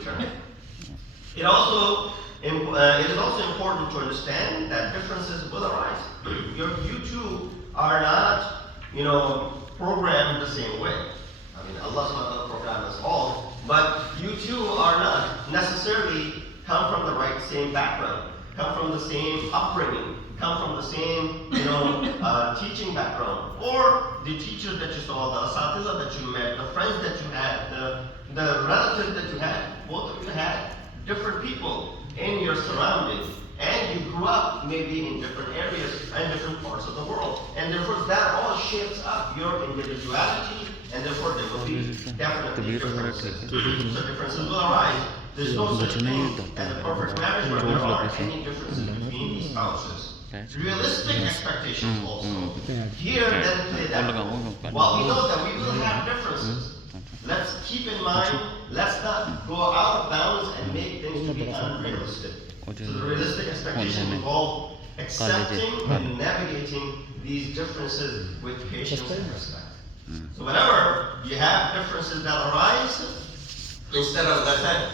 return. It is also important to understand that differences will arise. You two are not, programmed the same way. I mean, Allah's not going to program us all, but you two are not necessarily come from the same background, come from the same upbringing, come from the same, teaching background, or the teachers that you saw, the asatiza that you met, the friends that you had, the relatives that you had. Both of you had different people in your surroundings, and you grew up maybe in different areas and different parts of the world, and therefore that all shapes up your individuality, and therefore there will be definitely differences. So differences will arise. There's no such thing as a perfect marriage where there are any differences between the spouses. Realistic expectations also. Here, then play that role. While we know that we will have differences, let's keep in mind, let's not go out of bounds and make things to be unrealistic. So the realistic expectations involve accepting and navigating these differences with patience and respect. So whenever you have differences that arise, instead of, let's say,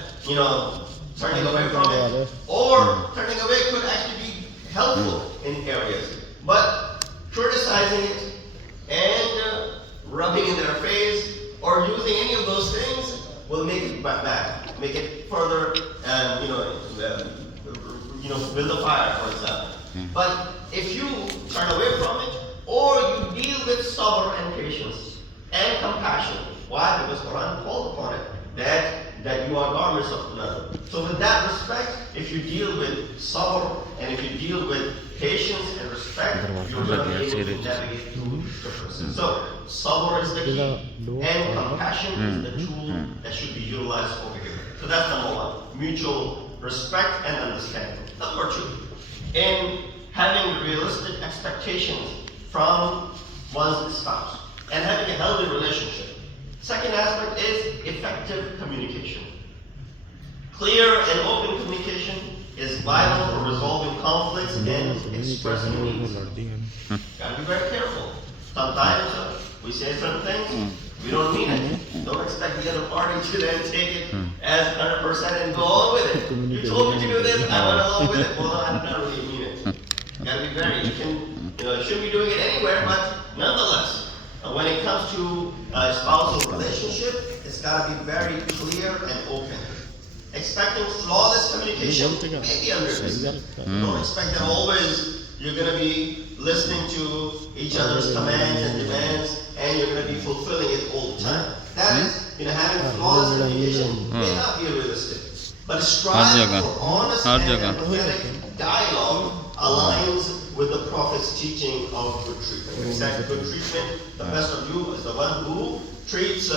turning away from it, or turning away could actually be helpful in areas, but criticizing it and rubbing in their face or using any of those things will make it bad, make it further, build a fire, for example. But if you turn away from it, or you deal with sabr and patience and compassion, why? Because Quran called upon it that you are garments of another. So with that respect, if you deal with sabr and if you deal with patience and respect, you're going to be able to navigate through differences. So sabr is the key, and compassion is the tool that should be utilized over here. So that's number one, mutual respect and understanding. Number two, in having realistic expectations from one's spouse and having a healthy relationship. Second aspect is effective communication. Clear and open communication is vital for resolving conflicts and expressing needs. Gotta be very careful. Sometimes we say certain things, we don't mean it. Don't expect the other party to then take it as 100% and go along with it. You told me to do this, I went along with it. Well, no, I don't really mean it. You gotta be very, you shouldn't be doing it anywhere, but nonetheless, when it comes to a spousal relationship, it's got to be very clear and open. Expecting flawless communication may be unrealistic. Don't expect that always you're going to be listening to each other's commands and demands, and you're going to be fulfilling it all the time. That is, having flawless communication may not be realistic. But strive for honest and empathetic dialogue aligns with the Prophet's teaching of good treatment. When he said good treatment, the best of you is the one who treats,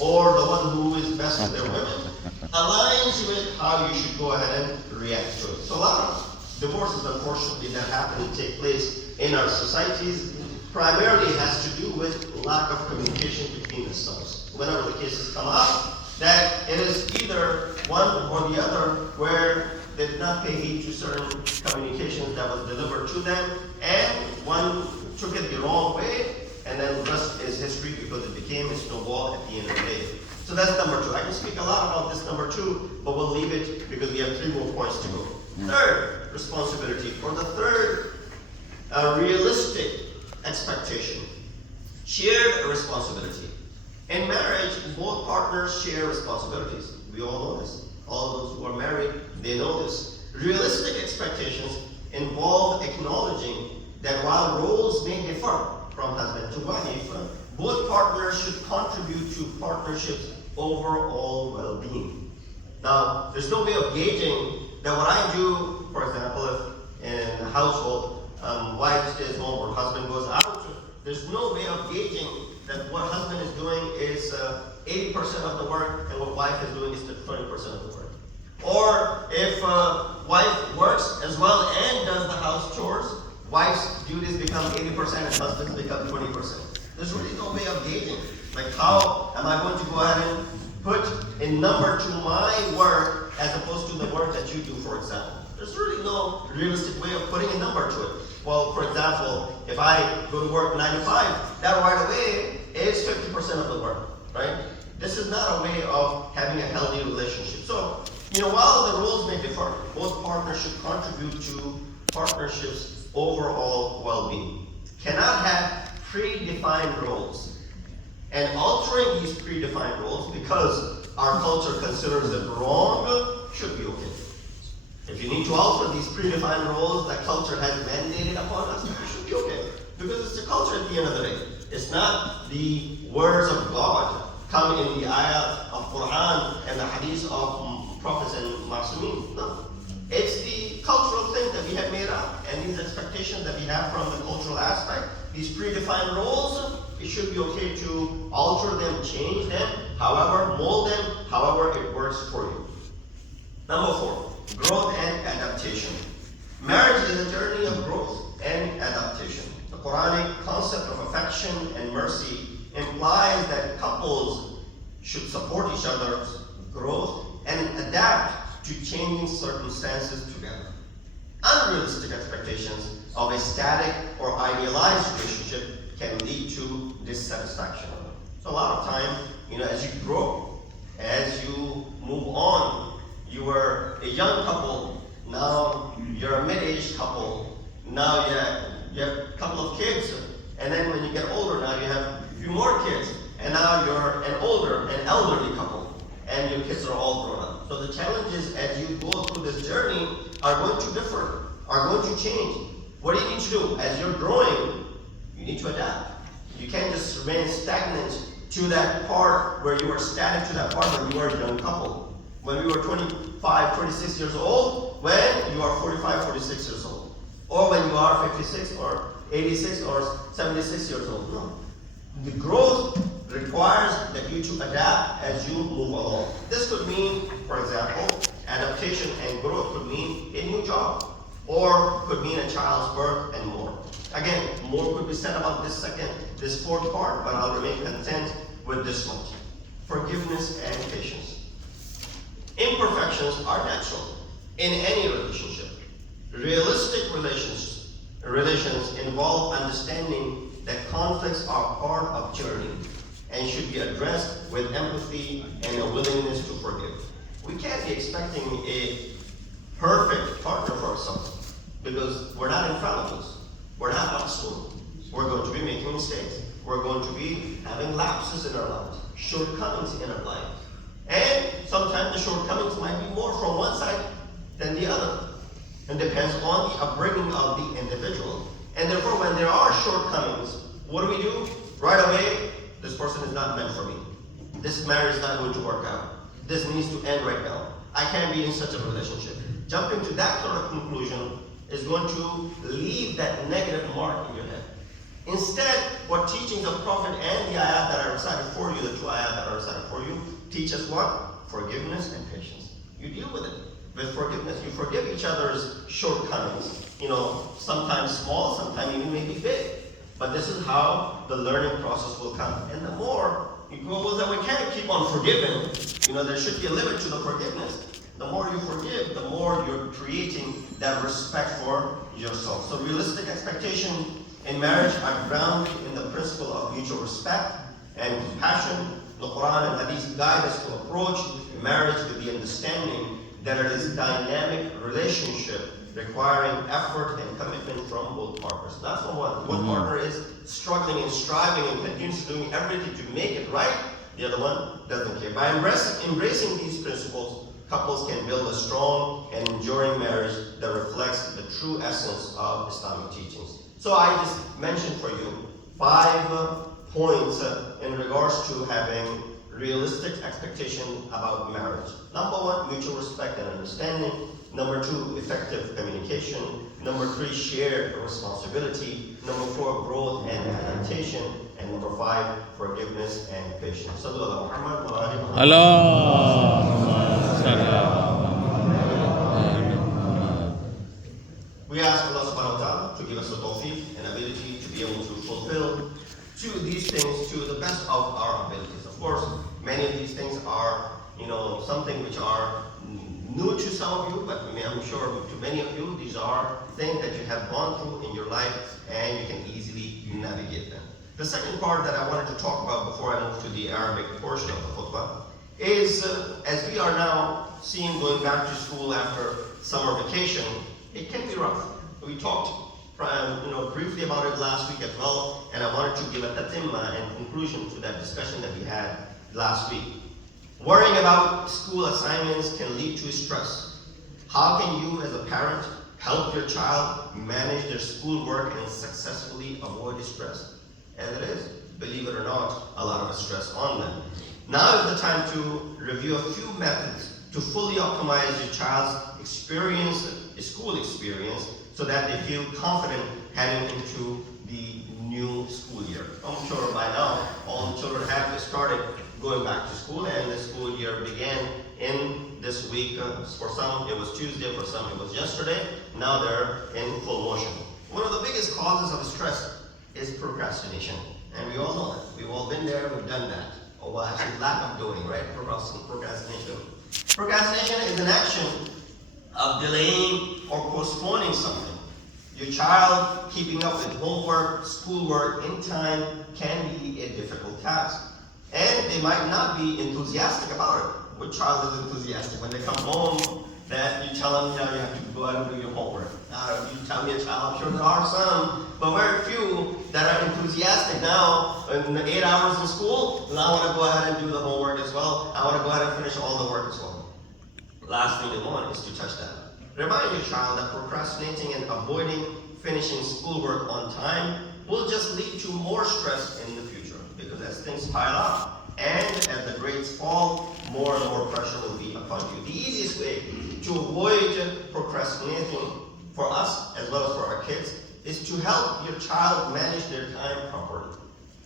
or the one who is best with their women, aligns with how you should go ahead and react to it. So a lot of divorces, unfortunately, that happen and take place in our societies primarily has to do with lack of communication between the spouse. Whenever the cases come up, that it is either one or the other where they did not pay heed to certain communications that was delivered to them, and one took it the wrong way, and then the rest is history because it became a snowball at the end of the day. So that's number two. I can speak a lot about this number two, but we'll leave it because we have 3 more points to go. Third, responsibility. Or the third, realistic expectation. Shared responsibility. In marriage, both partners share responsibilities. We all know this. All of those who are married, they know this. Realistic expectations involve acknowledging that while roles may differ from husband to wife, both partners should contribute to partnership's overall well-being. Now, there's no way of gauging that what I do, for example, if in a household, wife stays home or husband goes out, there's no way of gauging that what husband is doing is 80% of the work and what wife is doing is 20% of the work. Or if wife works as well and does the house chores, wife's duties become 80% and husband's become 20%. There's really no way of gauging. Like, how am I going to go ahead and put a number to my work as opposed to the work that you do, for example? There's really no realistic way of putting a number to it. Well, for example, if I go to work 9 to 5, that right away is 50% of the work, right? This is not a way of having a healthy relationship. So While the roles may differ, both partners should contribute to partnership's overall well-being. Cannot have predefined roles. And altering these predefined roles because our culture considers it wrong should be okay. If you need to alter these predefined roles that culture has mandated upon us, it should be okay. Because it's the culture at the end of the day. It's not the words of God come in the ayat of Quran and the hadith of prophets and Masumin. No. It's the cultural thing that we have made up, and these expectations that we have from the cultural aspect, these predefined roles, it should be okay to alter them, change them, however, mold them, however it works for you. Number 4, growth and adaptation. Marriage is a journey of growth and adaptation. The Quranic concept of affection and mercy implies that couples should support each other's growth and adapt to changing circumstances together. Unrealistic expectations of a static or idealized relationship can lead to dissatisfaction. So a lot of time, as you grow, as you move on, you were a young couple, now you're a mid-aged couple, now you have a couple of kids, and then when you get older, now you have a few more kids, and now you're an elderly couple, and your kids are all grown up. So the challenges as you go through this journey are going to differ, are going to change. What do you need to do? As you're growing, you need to adapt. You can't just remain stagnant to that part where you were static to that part when you were a young couple. When we were 25, 26 years old, when you are 45, 46 years old. Or when you are 56 or 86 or 76 years old. No. The growth requires that you to adapt as you move along. This could mean, for example, adaptation and growth could mean a new job, or could mean a child's birth and more. Again, more could be said about this fourth part, but I'll remain content with this much. Forgiveness and patience. Imperfections are natural in any relationship. Realistic relations involve understanding that conflicts are part of journey and should be addressed with empathy and a willingness to forgive. We can't be expecting a perfect partner for ourselves because we're not infallibles. We're not masoom. We're going to be making mistakes. We're going to be having lapses in our lives, shortcomings in our life. And sometimes the shortcomings might be more from one side than the other. It depends on the upbringing of the individual. And therefore, when there are shortcomings, what do? Right away, this person is not meant for me. This marriage is not going to work out. This needs to end right now. I can't be in such a relationship. Jumping to that sort of conclusion is going to leave that negative mark in your head. Instead, what teachings of Prophet and the ayat that are recited for you, the two ayat that are recited for you, teach us what? Forgiveness and patience. You deal with it. With forgiveness, you forgive each other's shortcomings. Sometimes small, sometimes even maybe big. But this is how the learning process will come. And the more you go, well, then we can't keep on forgiving. There should be a limit to the forgiveness. The more you forgive, the more you're creating that respect for yourself. So realistic expectations in marriage are grounded in the principle of mutual respect and compassion. The Quran and Hadith guide us to approach marriage with the understanding that it is a dynamic relationship requiring effort and commitment from both partners. Not from one. One partner is struggling and striving and continuously doing everything to make it right. The other one doesn't care. By embracing these principles, couples can build a strong and enduring marriage that reflects the true essence of Islamic teachings. So I just mentioned for you 5 points in regards to having realistic expectation about marriage. Number 1, mutual respect and understanding. Number 2, effective communication. Number 3, shared responsibility. Number 4, growth and adaptation. And number 5, forgiveness and patience. Sallallahu Muhammad wa alihi wa sallam. We ask Allah subhanahu wa ta'ala to give us the tawfiq and ability to be able to fulfill these things to the best of our abilities. Of course, many of these things are, something which are new to some of you, but I'm sure to many of you, these are things that you have gone through in your life and you can easily navigate them. The second part that I wanted to talk about before I move to the Arabic portion of the khutbah is, as we are now seeing going back to school after summer vacation, it can be rough. We talked briefly about it last week as well, and I wanted to give a tatimma and conclusion to that discussion that we had last week. Worrying about school assignments can lead to stress. How can you as a parent help your child manage their schoolwork and successfully avoid stress? As it is, believe it or not, a lot of stress on them. Now is the time to review a few methods to fully optimize your child's school experience, so that they feel confident heading into the new school year. I'm sure by now all the children have started going back to school, and the school year began in this week. For some it was Tuesday, for some it was yesterday. Now they're in full motion. One of the biggest causes of stress is procrastination, and we all know it. We've all been there, we've done that. Or well, actually lack of doing, right? Procrastination. Procrastination is an action of delaying or postponing something. Your child keeping up with homework, schoolwork in time can be a difficult task. And they might not be enthusiastic about it. What child is enthusiastic when they come home that you tell them, you have to go out and do your homework? You tell me a child, I'm sure there are some, but very few that are enthusiastic now. In the 8 hours in school, and I want to go ahead and do the homework as well. I want to go ahead and finish all the work as well. Last thing they want is to touch that. Remind your child that procrastinating and avoiding finishing schoolwork on time will just lead to more stress in the future, because as things pile up and as the grades fall, more and more pressure will be upon you. The easiest way to avoid procrastinating for us as well as for our kids is to help your child manage their time properly.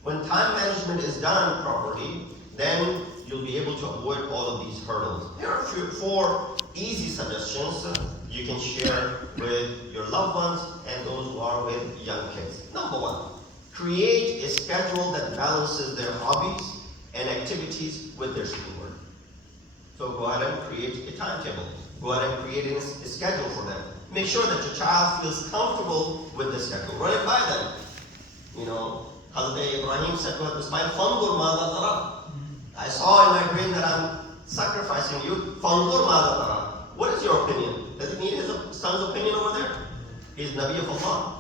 When time management is done properly, then you'll be able to avoid all of these hurdles. Here are 4 easy suggestions you can share with your loved ones and those who are with young kids. Number 1, create a schedule that balances their hobbies and activities with their schoolwork. So go ahead and create a timetable. Go ahead and create a schedule for them. Make sure that your child feels comfortable with the schedule. Run it by them. Hazrat Ibrahim said to Ismail, "Fanzur madha tara." I saw in my dream that I'm sacrificing you. Fanzur madha tara. What is your opinion? Does he need his son's opinion over there? He's Nabi of Allah.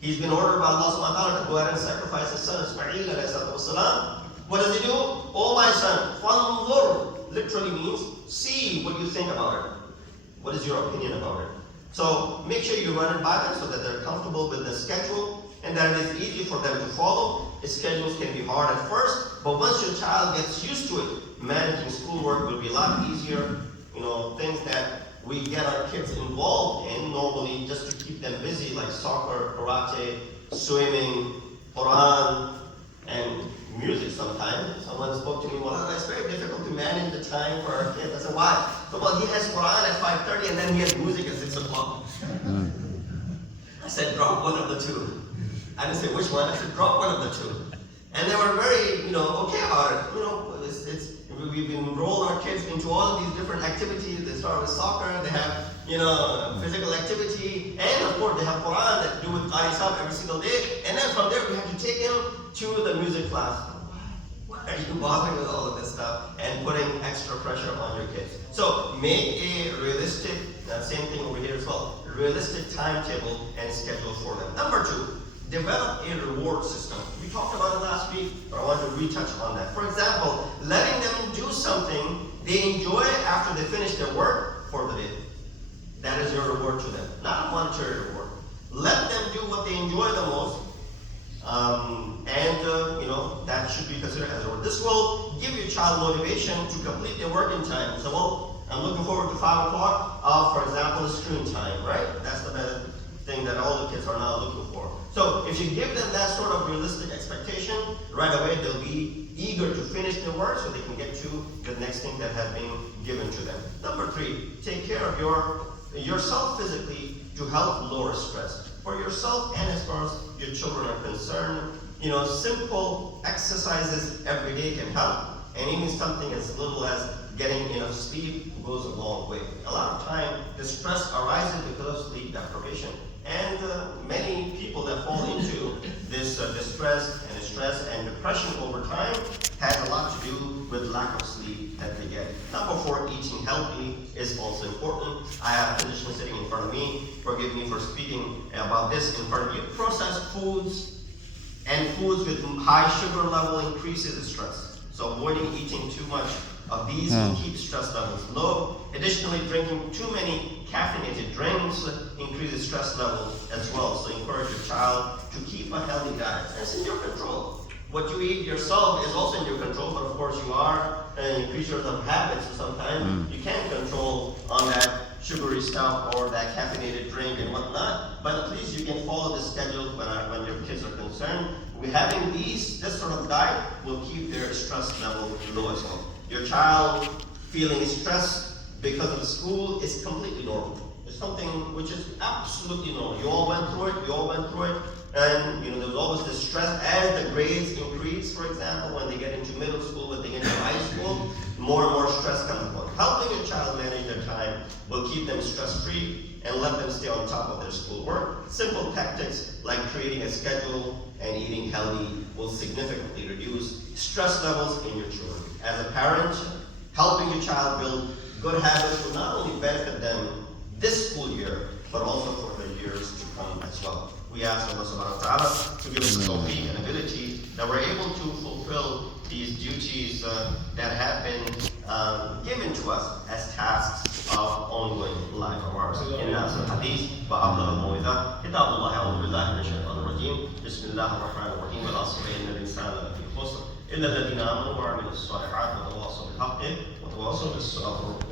He's been ordered by Allah subhanahu wa ta'ala to go ahead and sacrifice his son Ismail alayhi salatu wasalam. What does he do? Oh my son, fanzur literally means see what you think about it. What is your opinion about it? So make sure you run it by them so that they're comfortable with the schedule and that it is easy for them to follow. Schedules can be hard at first, but once your child gets used to it, managing schoolwork will be a lot easier. Things that we get our kids involved in normally just to keep them busy, like soccer, karate, swimming, Quran, and music sometimes. Someone spoke to me, well, it's very difficult to manage the time for our kids. I said, why? So, well, he has Quran at 5:30 and then he has music at 6 o'clock. I said, drop one of the two. I didn't say which one, I said, drop one of the two. And they were very, okay about it. We've enrolled our kids into all of these different activities. They start with soccer, they have, physical activity, and of course they have Quran that do with Qari Sahib every single day. And then from there we have to take him to the music class. Why are you bothering with all of this stuff and putting extra pressure on your kids? So make a realistic, same thing over here as well, realistic timetable and schedule for them. Number 2, develop a reward system. We talked about it last week, but I want to retouch on that. For example, letting them do something they enjoy after they finish their work for the day. That is your reward to them, not a monetary reward. Let them do what they enjoy the most, that should be considered as a reward. This will give your child motivation to complete their work in time. So, well, I'm looking forward to 5 o'clock, for example, screen time, right? That's the thing that all the kids are now looking for. So if you give them that sort of realistic expectation, right away they'll be eager to finish their work so they can get to the next thing that has been given to them. Number 3, take care of yourself physically to help lower stress. For yourself and as far as your children are concerned, simple exercises every day can help. And even something as little as getting enough sleep goes a long way. A lot of time, the stress arises because of sleep deprivation. And many people that fall into this stress and depression over time has a lot to do with lack of sleep that they get. Number 4, eating healthy is also important. I have a physician sitting in front of me. Forgive me for speaking about this in front of you. Processed foods and foods with high sugar level increases the stress. So avoiding eating too much of these will keep stress levels low. Additionally, drinking too many caffeinated drinks increases stress levels as well. So encourage your child to keep a healthy diet. And it's in your control. What you eat yourself is also in your control, but of course you are creatures of habit, so sometimes you can't control on that sugary stuff or that caffeinated drink and whatnot, but at least you can follow the schedule when your kids are concerned. Having this sort of diet will keep their stress level low as well. Your child feeling stressed because of school is completely normal. It's something which is absolutely normal. You all went through it, and there's always this stress as the grades increase. For example, when they get into middle school, when they get into high school, more and more stress comes about. Helping your child manage their time will keep them stress-free and let them stay on top of their schoolwork. Simple tactics like creating a schedule and eating healthy will significantly reduce stress levels in your children. As a parent, helping your child build good habits will not only benefit them this school year, but also for the years to come as well. We ask Allah subhanahu wa ta'ala to give us the tawfiq and ability that we're able to fulfill these duties that have been given to us as tasks of ongoing life of ours. In the hadith, وَأَفْضَلُ الْمَوْعِظَةِ كِتَابُ اللَّهِ أَعُوذُ بِاللَّهِ مِنَ الشَّيْطَانِ الرَّجِيمِ بِسْمِ اللَّهِ الرَّحْمَنِ الرَّحِيمِ وَالْعَصْرِ إِنَّ الْإِنسَانَ لَفِي خُسْرٍ إِلَّا الَّذِينَ آمَنُوا وَعَمِلُوا الصَّالِحَاتِ وَتَوَاصَوْا بِالْحَقِّ وَتَوَاصَوْا بِالصَّبْرِ.